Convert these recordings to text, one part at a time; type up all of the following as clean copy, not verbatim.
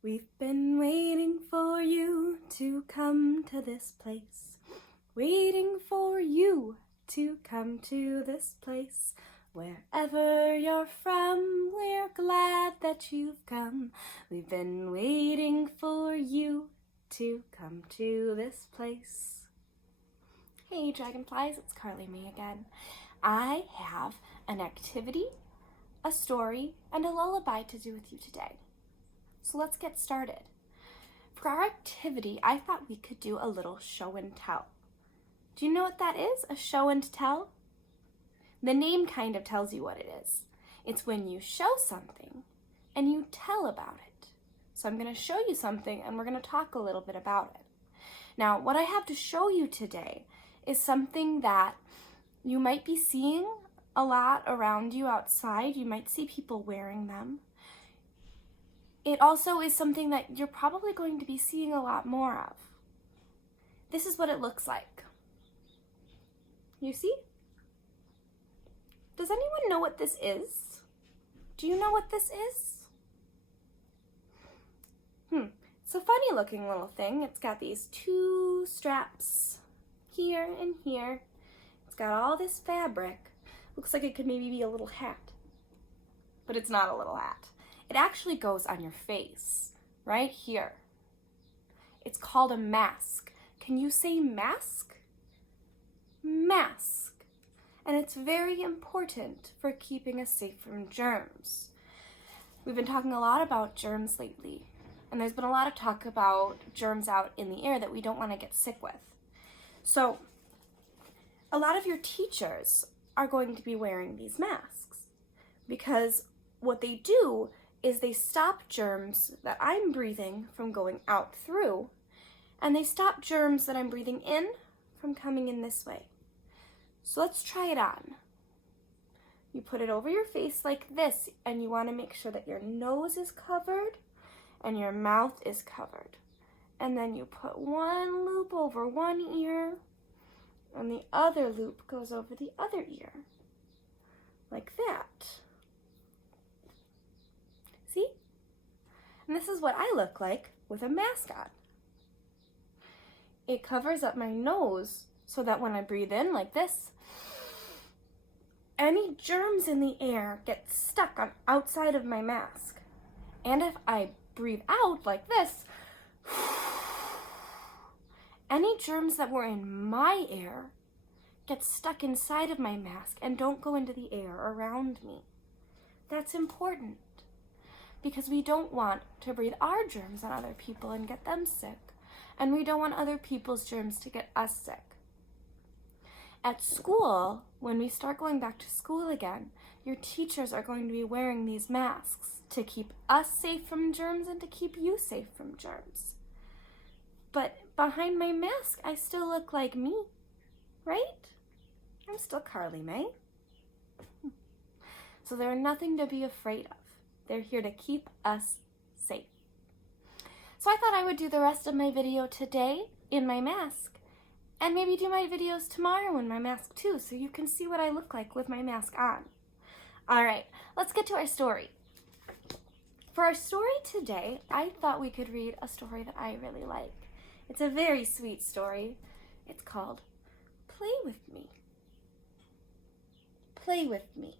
We've been waiting for you to come to this place, waiting for you to come to this place. Wherever you're from, we're glad that you've come. We've been waiting for you to come to this place. Hey Dragonflies, it's Carly Mae again. I have an activity, a story, and a lullaby to do with you today. So let's get started. For our activity, I thought we could do a little show and tell. Do you know what that is, a show and tell? The name kind of tells you what it is. It's when you show something and you tell about it. So I'm going to show you something and we're going to talk a little bit about it. Now, what I have to show you today is something that you might be seeing a lot around you outside. You might see people wearing them. It also is something that you're probably going to be seeing a lot more of. This is what it looks like. You see? Does anyone know what this is? Do you know what this is? It's a funny looking little thing. It's got these two straps here and here. It's got all this fabric. Looks like it could maybe be a little hat, but it's not a little hat. It actually goes on your face, right here. It's called a mask. Can you say mask? Mask. And it's very important for keeping us safe from germs. We've been talking a lot about germs lately, and there's been a lot of talk about germs out in the air that we don't want to get sick with. So, a lot of your teachers are going to be wearing these masks because what they do is they stop germs that I'm breathing from going out through, and they stop germs that I'm breathing in from coming in this way. So let's try it on. You put it over your face like this, and you want to make sure that your nose is covered and your mouth is covered. And then you put one loop over one ear, and the other loop goes over the other ear, like that. See? And this is what I look like with a mask on. It covers up my nose so that when I breathe in like this, any germs in the air get stuck on outside of my mask. And if I breathe out like this, any germs that were in my air get stuck inside of my mask and don't go into the air around me. That's important, because we don't want to breathe our germs on other people and get them sick, and we don't want other people's germs to get us sick. At school, when we start going back to school again, your teachers are going to be wearing these masks to keep us safe from germs and to keep you safe from germs. But behind my mask, I still look like me, right? I'm still Carly Mae. So they're nothing to be afraid of. They're here to keep us safe. So I thought I would do the rest of my video today in my mask, and maybe do my videos tomorrow in my mask too, so you can see what I look like with my mask on. All right, let's get to our story. For our story today, I thought we could read a story that I really like. It's a very sweet story. It's called Play With Me. Play With Me.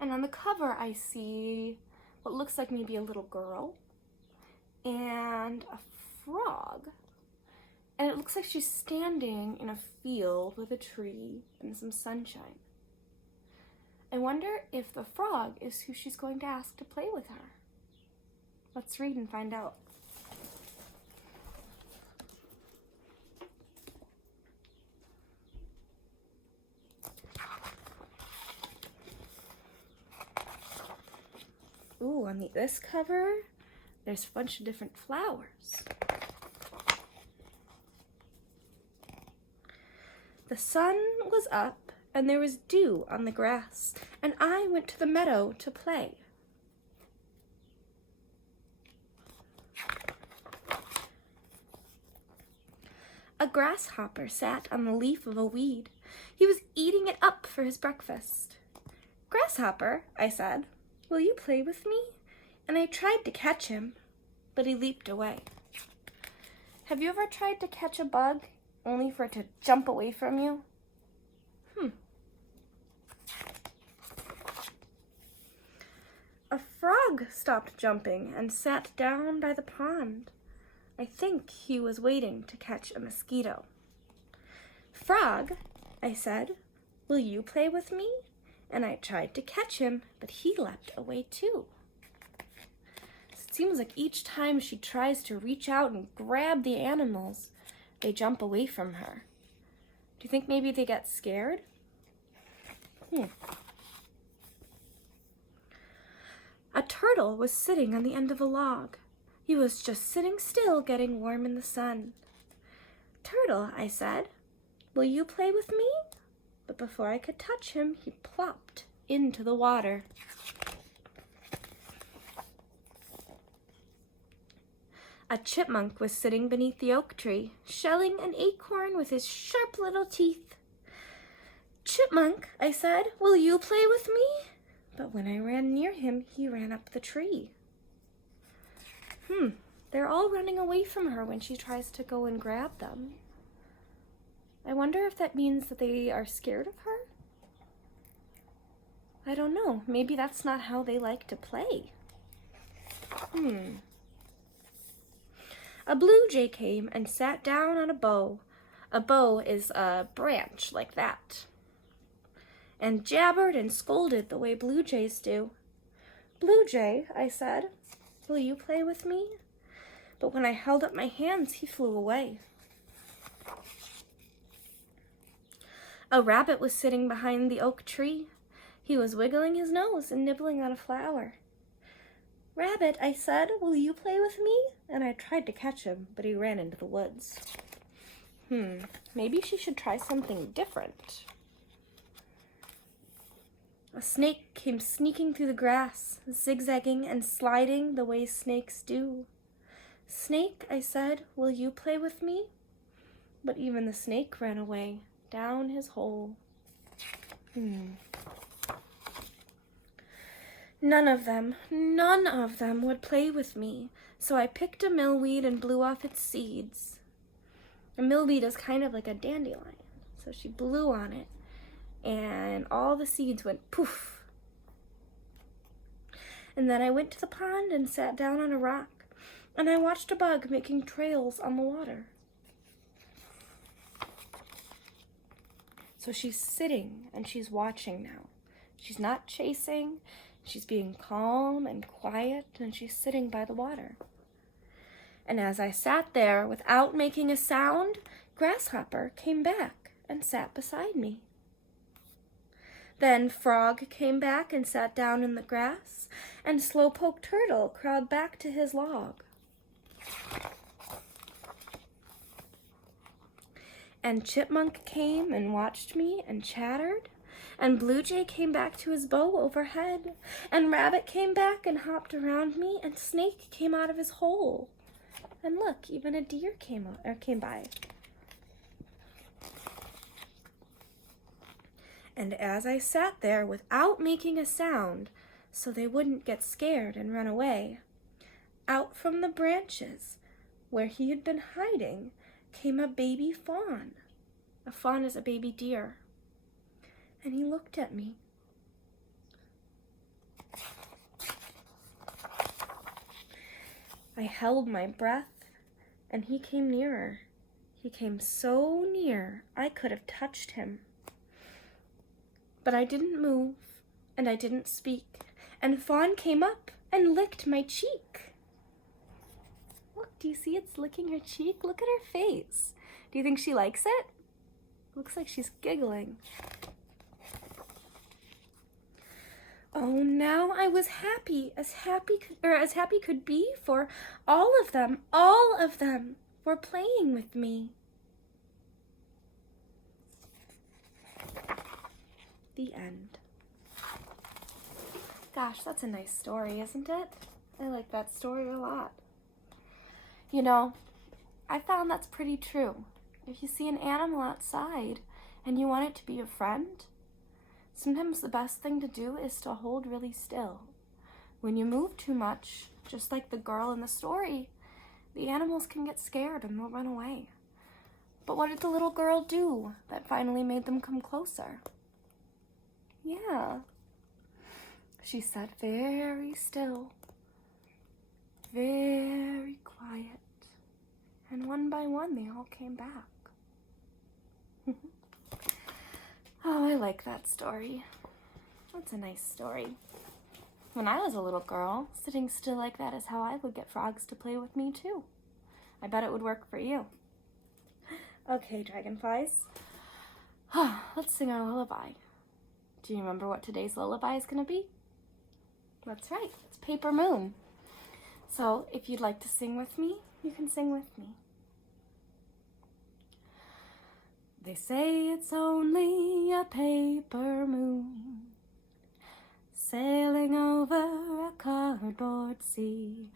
And on the cover, I see what looks like maybe a little girl and a frog. And it looks like she's standing in a field with a tree and some sunshine. I wonder if the frog is who she's going to ask to play with her. Let's read and find out. Ooh, on this cover, there's a bunch of different flowers. The sun was up, and there was dew on the grass, and I went to the meadow to play. A grasshopper sat on the leaf of a weed. He was eating it up for his breakfast. "Grasshopper," I said, "will you play with me?" And I tried to catch him, but he leaped away. Have you ever tried to catch a bug only for it to jump away from you? A frog stopped jumping and sat down by the pond. I think he was waiting to catch a mosquito. Frog, I said, will you play with me? And I tried to catch him, but he leapt away too. It seems like each time she tries to reach out and grab the animals, they jump away from her. Do you think maybe they get scared? A turtle was sitting on the end of a log. He was just sitting still, getting warm in the sun. Turtle, I said, will you play with me? But before I could touch him, he plopped into the water. A chipmunk was sitting beneath the oak tree, shelling an acorn with his sharp little teeth. Chipmunk, I said, will you play with me? But when I ran near him, he ran up the tree. They're all running away from her when she tries to go and grab them. I wonder if that means that they are scared of her? I don't know. Maybe that's not how they like to play. A blue jay came and sat down on a bough. A bough is a branch like that. And jabbered and scolded the way blue jays do. Blue jay, I said, will you play with me? But when I held up my hands, he flew away. A rabbit was sitting behind the oak tree. He was wiggling his nose and nibbling on a flower. Rabbit, I said, will you play with me? And I tried to catch him, but he ran into the woods. Maybe she should try something different. A snake came sneaking through the grass, zigzagging and sliding the way snakes do. Snake, I said, will you play with me? But even the snake ran away, down his hole. None of them would play with me, so I picked a millweed and blew off its seeds. A millweed is kind of like a dandelion, so she blew on it, and all the seeds went poof. And then I went to the pond and sat down on a rock, and I watched a bug making trails on the water. So she's sitting and she's watching now. She's not chasing, she's being calm and quiet, and she's sitting by the water. And as I sat there without making a sound, Grasshopper came back and sat beside me. Then Frog came back and sat down in the grass, and Slowpoke Turtle crawled back to his log. And Chipmunk came and watched me and chattered, and Blue Jay came back to his bow overhead, and Rabbit came back and hopped around me, and Snake came out of his hole. And look, even a deer came by. And as I sat there without making a sound, so they wouldn't get scared and run away, out from the branches where he had been hiding came a baby fawn. A fawn is a baby deer. And he looked at me. I held my breath, and he came nearer. He came so near, I could have touched him. But I didn't move, and I didn't speak, and Fawn came up and licked my cheek. Look, do you see it's licking her cheek? Look at her face. Do you think she likes it? Looks like she's giggling. Oh, now I was happy as happy could be, for all of them were playing with me. The end. Gosh, that's a nice story, isn't it? I like that story a lot. You know, I found that's pretty true. If you see an animal outside and you want it to be a friend, sometimes the best thing to do is to hold really still. When you move too much, just like the girl in the story, the animals can get scared and they'll run away. But what did the little girl do that finally made them come closer? Yeah. She sat very still, very quiet, and one by one they all came back. Oh, I like that story. That's a nice story. When I was a little girl, sitting still like that is how I would get frogs to play with me too. I bet it would work for you. Okay, dragonflies. Let's sing our lullaby. Do you remember what today's lullaby is going to be? That's right, it's Paper Moon. So if you'd like to sing with me, you can sing with me. They say it's only a paper moon sailing over a cardboard sea,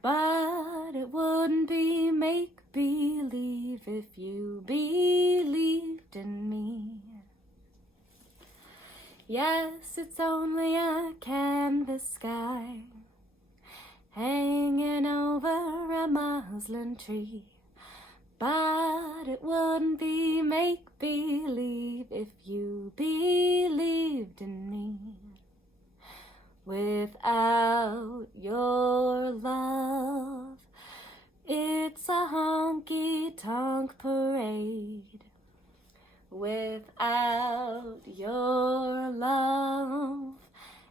but it wouldn't be make-believe if you believed in me. Yes, it's only a canvas sky hanging over a muslin tree, but it wouldn't be make-believe if you believed in me. Without your love, it's a honky-tonk parade. Without your love,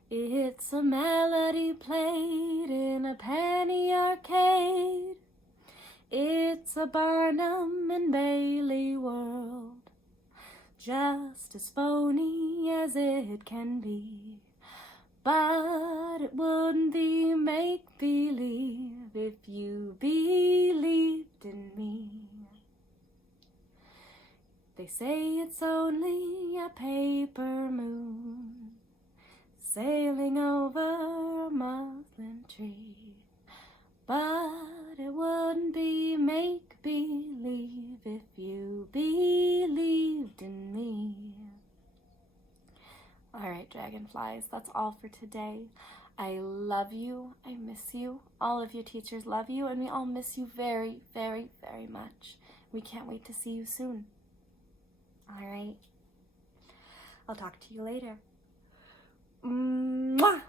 it's a melody played in a penny arcade. It's a Barnum and Bailey world, just as phony as it can be. But it wouldn't be make-believe if you believed in me. They say it's only a paper moon sailing over a muslin tree, but it wouldn't be make-believe if you believed in me. Alright, dragonflies, that's all for today. I love you. I miss you. All of your teachers love you, and we all miss you very, very, very much. We can't wait to see you soon. Alright. I'll talk to you later. Mwah!